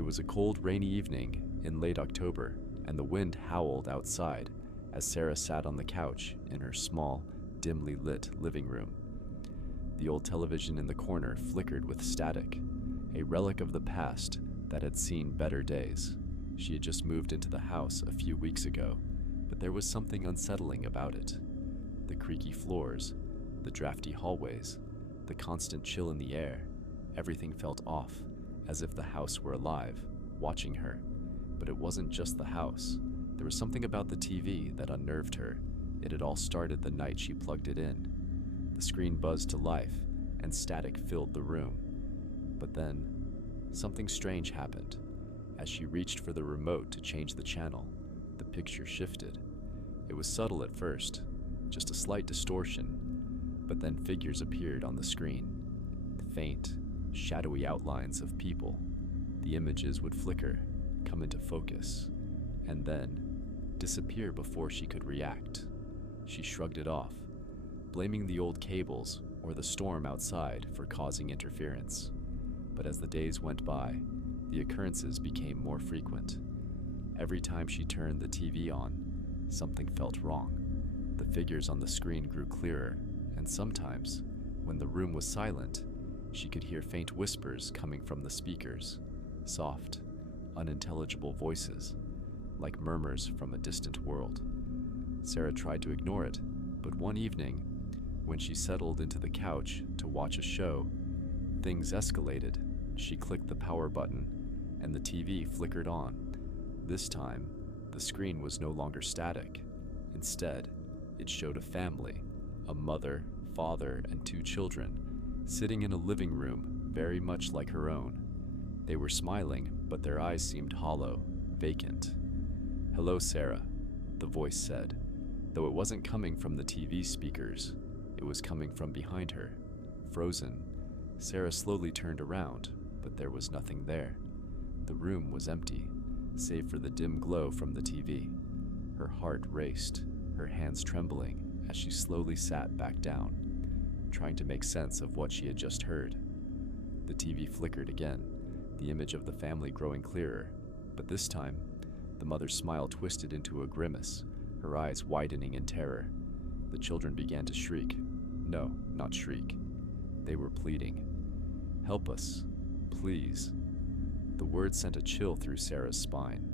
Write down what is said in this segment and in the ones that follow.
It was a cold, rainy evening in late October, and the wind howled outside as Sarah sat on the couch in her small, dimly lit living room. The old television in the corner flickered with static, a relic of the past that had seen better days. She had just moved into the house a few weeks ago, but there was something unsettling about it. The creaky floors, the drafty hallways, the constant chill in the air, everything felt off, as if the house were alive, watching her. But it wasn't just the house. There was something about the TV that unnerved her. It had all started the night she plugged it in. The screen buzzed to life, and static filled the room. But then, something strange happened. As she reached for the remote to change the channel, the picture shifted. It was subtle at first, just a slight distortion, but then figures appeared on the screen. Faint, shadowy outlines of people. The images would flicker, come into focus, and then disappear before she could react. She shrugged it off, blaming the old cables or the storm outside for causing interference. But as the days went by, the occurrences became more frequent. Every time she turned the TV on, something felt wrong. The figures on the screen grew clearer, and sometimes, when the room was silent, she could hear faint whispers coming from the speakers, soft, unintelligible voices, like murmurs from a distant world. Sarah tried to ignore it, but one evening, when she settled into the couch to watch a show, things escalated. She clicked the power button, and the TV flickered on. This time, the screen was no longer static. Instead, it showed a family, a mother, father, and 2 children, sitting in a living room very much like her own. They were smiling, but their eyes seemed hollow, vacant. "Hello, Sarah," the voice said, though it wasn't coming from the TV speakers. It was coming from behind her. Frozen, Sarah slowly turned around, but there was nothing there. The room was empty, save for the dim glow from the TV. Her heart raced, her hands trembling as she slowly sat back down, trying to make sense of what she had just heard. The TV flickered again, the image of the family growing clearer, but this time, the mother's smile twisted into a grimace, her eyes widening in terror. The children began to shriek. No, not shriek. They were pleading. "Help us, please." The words sent a chill through Sarah's spine.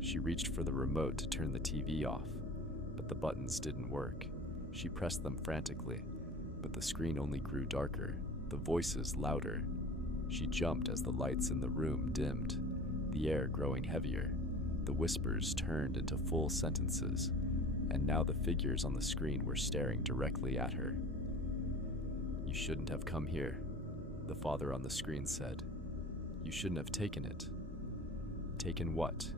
She reached for the remote to turn the TV off, but the buttons didn't work. She pressed them frantically, but the screen only grew darker, the voices louder. She jumped as the lights in the room dimmed, the air growing heavier. The whispers turned into full sentences, and now the figures on the screen were staring directly at her. "You shouldn't have come here," the father on the screen said. "You shouldn't have taken it." "Taken what?"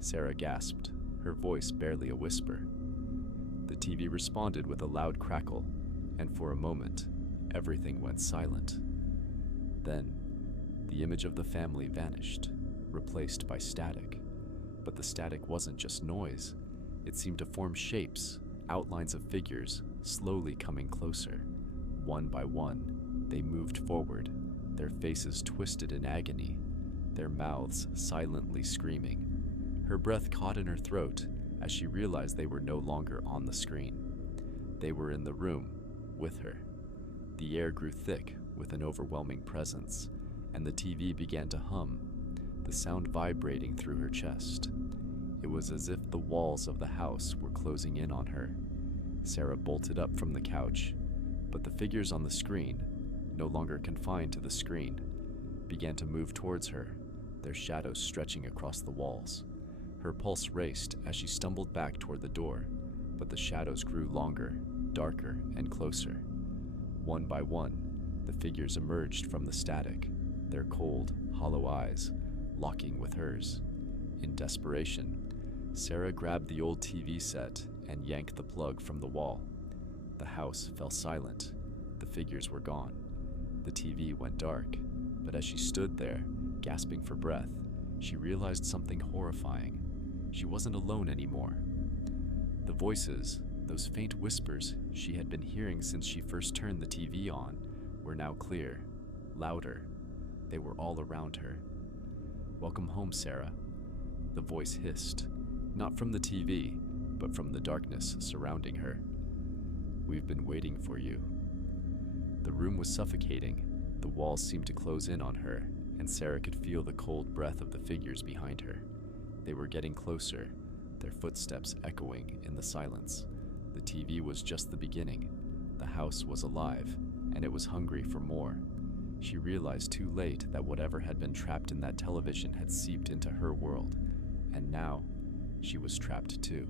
Sarah gasped, her voice barely a whisper. The TV responded with a loud crackle, and for a moment, everything went silent. Then, the image of the family vanished, replaced by static. But the static wasn't just noise. It seemed to form shapes, outlines of figures, slowly coming closer. One by one, they moved forward, their faces twisted in agony, their mouths silently screaming. Her breath caught in her throat as she realized they were no longer on the screen. They were in the room, with her. The air grew thick with an overwhelming presence, and the TV began to hum, the sound vibrating through her chest. It was as if the walls of the house were closing in on her. Sarah bolted up from the couch, but the figures on the screen, no longer confined to the screen, began to move towards her, their shadows stretching across the walls. Her pulse raced as she stumbled back toward the door, but the shadows grew longer, darker, and closer. One by one, the figures emerged from the static, their cold, hollow eyes locking with hers. In desperation, Sarah grabbed the old TV set and yanked the plug from the wall. The house fell silent. The figures were gone. The TV went dark, but as she stood there, gasping for breath, she realized something horrifying. She wasn't alone anymore. The voices, those faint whispers she had been hearing since she first turned the TV on, were now clear, louder. They were all around her. "Welcome home, Sarah," the voice hissed, not from the TV, but from the darkness surrounding her. "We've been waiting for you." The room was suffocating. The walls seemed to close in on her, and Sarah could feel the cold breath of the figures behind her. They were getting closer, their footsteps echoing in the silence. The TV was just the beginning. The house was alive, and it was hungry for more. She realized too late that whatever had been trapped in that television had seeped into her world, and now she was trapped too.